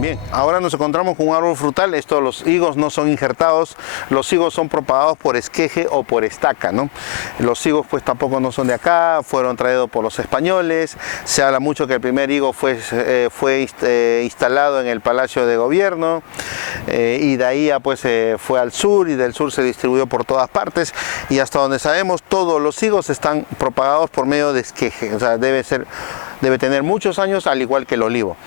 Bien, ahora nos encontramos con un árbol frutal. Los higos no son injertados, los higos son propagados por esqueje o por estaca, ¿no? Los higos pues tampoco no son de acá, fueron traídos por los españoles. Se habla mucho que el primer higo fue instalado en el Palacio de Gobierno y de ahí ya pues fue al sur y del sur se distribuyó por todas partes, y hasta donde sabemos todos los higos están propagados por medio de esqueje, o sea, debe tener muchos años, al igual que el olivo.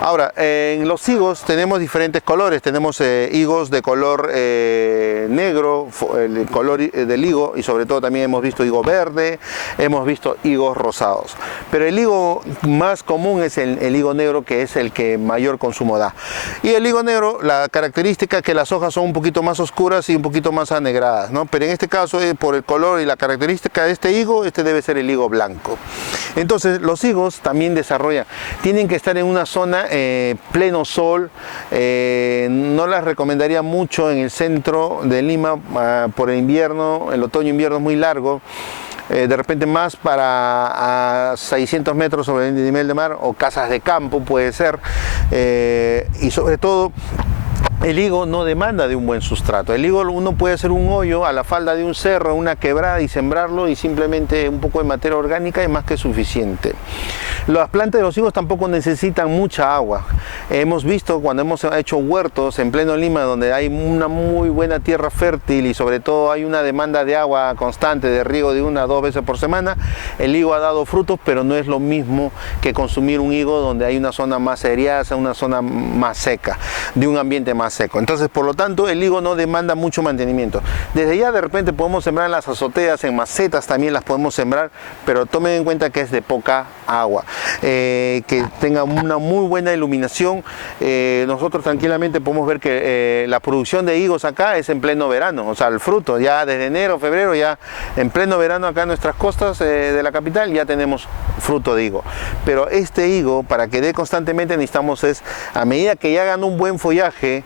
Ahora, en los higos tenemos diferentes colores. Tenemos higos de color negro, el color del higo, y sobre todo también hemos visto higo verde, hemos visto higos rosados. Pero el higo más común es el higo negro, que es el que mayor consumo da. Y el higo negro, la característica es que las hojas son un poquito más oscuras y un poquito más anegradas, ¿no? Pero en este caso, por el color y la característica de este higo, este debe ser el higo blanco. Entonces, los higos también tienen que estar en una zona pleno sol. No las recomendaría mucho en el centro de Lima por el invierno. El otoño-invierno es muy largo. De repente más para a 600 metros sobre el nivel de mar, o casas de campo puede ser, y sobre todo el higo no demanda de un buen sustrato. El higo uno puede hacer un hoyo a la falda de un cerro, una quebrada, y sembrarlo, y simplemente un poco de materia orgánica es más que suficiente. Las plantas de los higos tampoco necesitan mucha agua. Hemos visto cuando hemos hecho huertos en pleno Lima, donde hay una muy buena tierra fértil y sobre todo hay una demanda de agua constante, de riego de 1 a 2 veces por semana, el higo ha dado frutos, pero no es lo mismo que consumir un higo donde hay una zona más eriaza, una zona más seca, de un ambiente más seco. Entonces, por lo tanto, el higo no demanda mucho mantenimiento. Desde ya de repente podemos sembrar en las azoteas, en macetas también las podemos sembrar, pero tomen en cuenta que es de poca agua. Que tenga una muy buena iluminación. Nosotros tranquilamente podemos ver que la producción de higos acá es en pleno verano, o sea, el fruto ya desde enero, febrero, ya en pleno verano acá en nuestras costas de la capital ya tenemos fruto de higo. Pero este higo, para que dé constantemente, necesitamos a medida que ya hagan un buen follaje,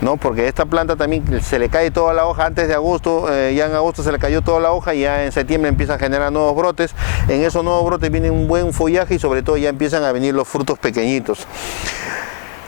¿no? Porque esta planta también se le cae toda la hoja antes de agosto, ya en agosto se le cayó toda la hoja y ya en septiembre empieza a generar nuevos brotes. En esos nuevos brotes viene un buen follaje y sobre todo ya empiezan a venir los frutos pequeñitos.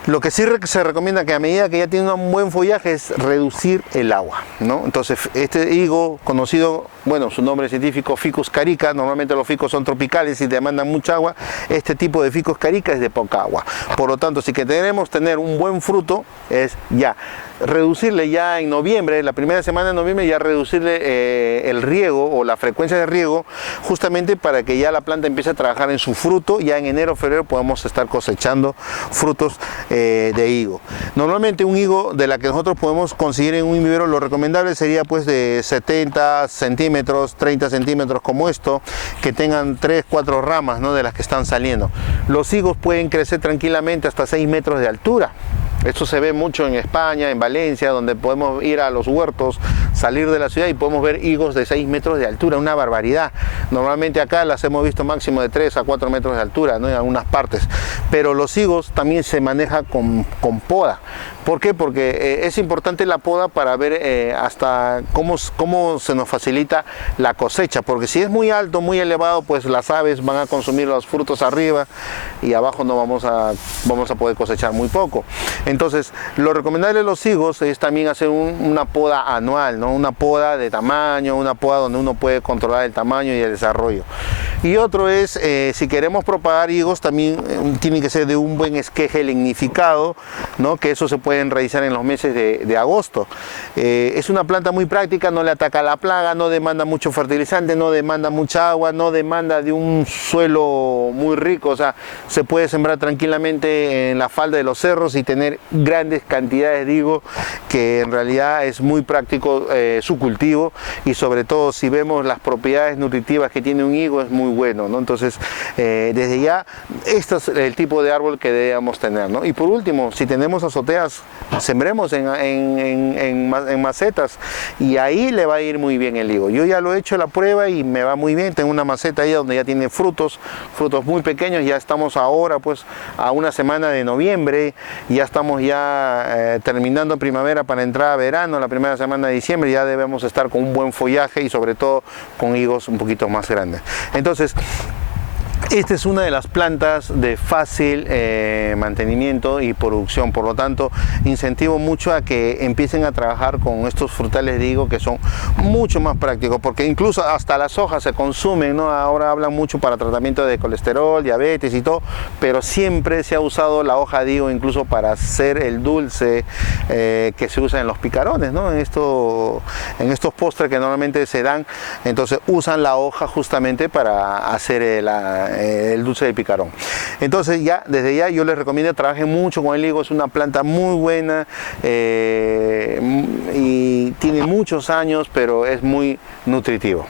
Lo que sí se recomienda, que a medida que ya tiene un buen follaje, es reducir el agua, ¿no? Entonces, este higo conocido, bueno, su nombre científico Ficus carica, normalmente los ficus son tropicales y demandan mucha agua. Este tipo de Ficus carica es de poca agua. Por lo tanto, si queremos tener un buen fruto, es ya reducirle ya en noviembre, la primera semana de noviembre, ya reducirle el riego o la frecuencia de riego, justamente para que ya la planta empiece a trabajar en su fruto. Ya en enero, febrero podemos estar cosechando frutos de higo. Normalmente un higo de la que nosotros podemos conseguir en un vivero, lo recomendable sería pues de 70 centímetros, 30 centímetros como esto, que tengan 3, 4 ramas, ¿no?, de las que están saliendo. Los higos pueden crecer tranquilamente hasta 6 metros de altura. Esto se ve mucho en España, en Valencia, donde podemos ir a los huertos, salir de la ciudad y podemos ver higos de 6 metros de altura, una barbaridad. Normalmente acá las hemos visto máximo de 3 a 4 metros de altura, ¿no?, en algunas partes. Pero los higos también se maneja con poda. ¿Por qué? Porque es importante la poda para ver hasta cómo se nos facilita la cosecha, porque si es muy alto, muy elevado, pues las aves van a consumir los frutos arriba y abajo no vamos a poder cosechar muy poco. Entonces, lo recomendable de los higos es también hacer una poda anual, ¿no? Una poda de tamaño, una poda donde uno puede controlar el tamaño y el desarrollo. Y otro es, si queremos propagar higos, también tiene que ser de un buen esqueje lignificado, ¿no?, que eso se puede realizar en los meses de agosto. Es una planta muy práctica, no le ataca la plaga, no demanda mucho fertilizante, no demanda mucha agua, no demanda de un suelo muy rico, o sea, se puede sembrar tranquilamente en la falda de los cerros y tener grandes cantidades de higo, que en realidad es muy práctico su cultivo, y sobre todo si vemos las propiedades nutritivas que tiene un higo, es muy bueno, ¿no? Entonces, desde ya, este es el tipo de árbol que debemos tener, ¿no? Y por último, si tenemos azoteas, sembremos en macetas, y ahí le va a ir muy bien el higo. Yo ya lo he hecho la prueba y me va muy bien. Tengo una maceta ahí donde ya tiene frutos muy pequeños. Ya estamos ahora pues a una semana de noviembre, ya estamos terminando primavera para entrar a verano. La primera semana de diciembre ya debemos estar con un buen follaje y sobre todo con higos un poquito más grandes. Entonces, Esta es una de las plantas de fácil mantenimiento y producción, por lo tanto incentivo mucho a que empiecen a trabajar con estos frutales de higo que son mucho más prácticos, porque incluso hasta las hojas se consumen, ¿no? Ahora hablan mucho para tratamiento de colesterol, diabetes y todo, pero siempre se ha usado la hoja de higo incluso para hacer el dulce que se usa en los picarones, ¿no? En estos postres que normalmente se dan, entonces usan la hoja justamente para hacer el dulce de picarón. Entonces ya desde ya yo les recomiendo que trabajen mucho con el higo, es una planta muy buena y tiene muchos años, pero es muy nutritivo.